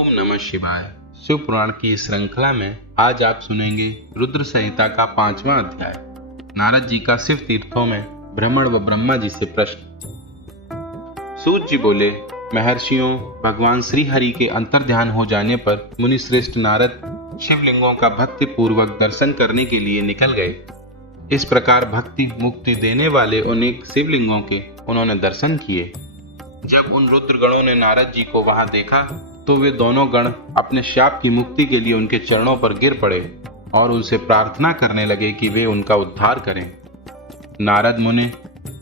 ओम नमः शिवाय। शिव पुराण की इस श्रृंखला में आज आप सुनेंगे रुद्र संहिता का 5वां अध्याय, नारद जी का शिव तीर्थों में भ्रमण व ब्रह्मा जी से प्रश्न। सूत जी बोले, महर्षियों, भगवान श्री हरि के अंतर्ध्यान हो जाने पर मुनि श्रेष्ठ नारद शिवलिंगों का भक्ति पूर्वक दर्शन करने के लिए निकल गए। इस प्रकार भक्ति मुक्ति देने वाले अनेक शिवलिंगों के उन्होंने दर्शन किए। जब उन रुद्र गणों ने नारद जी को वहां देखा तो वे दोनों गण अपने शाप की मुक्ति के लिए उनके चरणों पर गिर पड़े और उनसे प्रार्थना करने लगे कि वे उनका उद्धार करें। नारद मुने,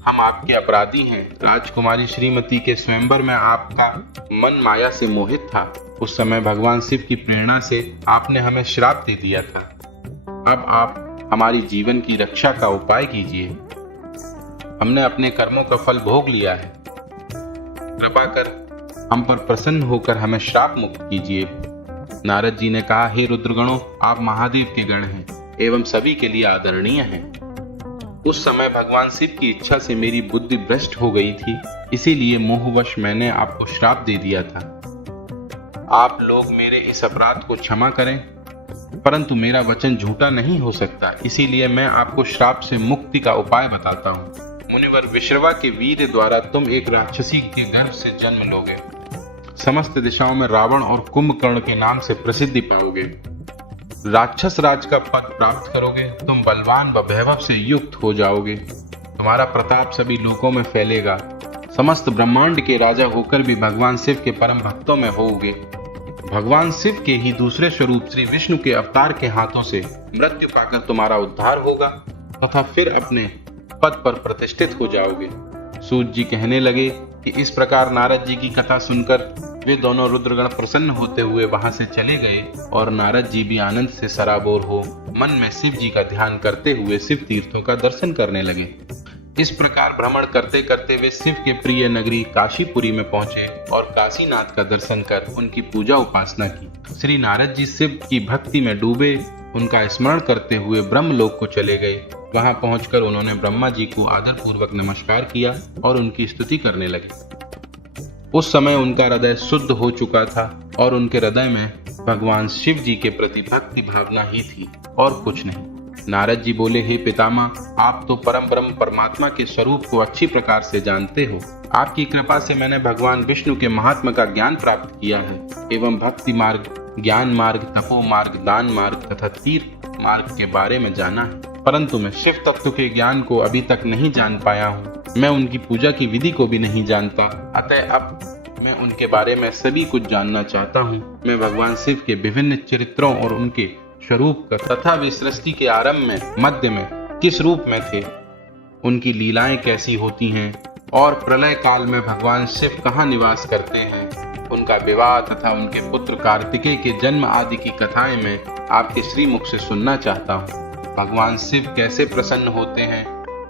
हम आपके अपराधी हैं। राजकुमारी श्रीमती के स्वयंवर में आपका मन माया से मोहित था। उस समय भगवान शिव की प्रेरणा से आपने हमें श्राप दे दिया था। अब आप हमारी जीवन की रक्षा का उपाय कीजिए। हमने अपने कर्मों का फल भोग लिया है। कृपा कर हम पर प्रसन्न होकर हमें श्राप मुक्त कीजिए। नारद जी ने कहा, हे रुद्रगणों, आप महादेव के गण हैं एवं सभी के लिए आदरणीय हैं। उस समय भगवान शिव की इच्छा से मेरी बुद्धि भ्रष्ट हो गई थी, इसीलिए मोहवश मैंने आपको श्राप दे दिया था। आप लोग मेरे इस अपराध को क्षमा करें, परंतु मेरा वचन झूठा नहीं हो सकता, इसीलिए मैं आपको श्राप से मुक्ति का उपाय बताता हूँ। मुनिवर विश्रवा के वीर द्वारा तुम एक राक्षसी के गर्भ से जन्म लोगे। समस्त दिशाओं में रावण और कुंभकर्ण के नाम से प्रसिद्धि पाओगे। राक्षस राज का पद प्राप्त करोगे। तुम बलवान व वैभव से युक्त हो जाओगे। तुम्हारा प्रताप सभी लोकों में फैलेगा। समस्त ब्रह्मांड के राजा होकर भी भगवान शिव के परम भक्तों में होगे। भगवान शिव के ही दूसरे स्वरूप श्री विष्णु के अवतार के हाथों से मृत्यु पाकर तुम्हारा उद्धार होगा तथा फिर अपने पद पर प्रतिष्ठित हो जाओगे। सूत जी कहने लगे कि इस प्रकार नारद जी की कथा सुनकर वे दोनों रुद्रगण प्रसन्न होते हुए वहां से चले गए और नारद जी भी आनंद से सराबोर हो मन में शिव जी का ध्यान करते हुए शिव तीर्थों का दर्शन करने लगे। इस प्रकार भ्रमण करते करते वे शिव के प्रिय नगरी काशीपुरी में पहुंचे और काशीनाथ का दर्शन कर उनकी पूजा उपासना की। श्री नारद जी शिव की भक्ति में डूबे उनका स्मरण करते हुए ब्रह्मलोक को चले गए। वहां पहुंचकर उन्होंने ब्रह्मा जी को आदर पूर्वक नमस्कार किया और उनकी स्तुति करने लगे। उस समय उनका हृदय शुद्ध हो चुका था और उनके हृदय में भगवान शिव जी के प्रति भक्ति भावना ही थी और कुछ नहीं। नारद जी बोले, हे पितामह, आप तो परम ब्रह्म परमात्मा के स्वरूप को अच्छी प्रकार से जानते हो। आपकी कृपा से मैंने भगवान विष्णु के महात्मा का ज्ञान प्राप्त किया है एवं भक्ति मार्ग, ज्ञान मार्ग, तपो मार्ग, दान मार्ग तथा तीर्थ मार्ग के बारे में जाना है, परंतु मैं शिव तत्व के ज्ञान को अभी तक नहीं जान पाया हूँ। मैं उनकी पूजा की विधि को भी नहीं जानता, अतः अब मैं उनके बारे में सभी कुछ जानना चाहता हूँ। मैं भगवान शिव के विभिन्न चरित्रों और उनके स्वरूप का तथा वे सृष्टि के आरंभ में मध्य में किस रूप में थे, उनकी लीलाएं कैसी होती हैं और प्रलय काल में भगवान शिव कहाँ निवास करते हैं, उनका विवाह तथा उनके पुत्र कार्तिकेय के जन्म आदि की कथाएं मैं आपके श्रीमुख से सुनना चाहता हूँ। भगवान शिव कैसे प्रसन्न होते हैं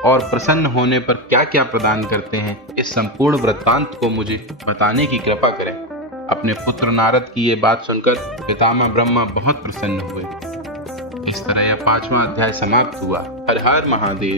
और प्रसन्न होने पर क्या क्या प्रदान करते हैं, इस संपूर्ण वृत्तांत को मुझे बताने की कृपा करें। अपने पुत्र नारद की ये बात सुनकर पितामह ब्रह्मा बहुत प्रसन्न हुए। इस तरह यह 5वां अध्याय समाप्त हुआ। हर हर महादेव।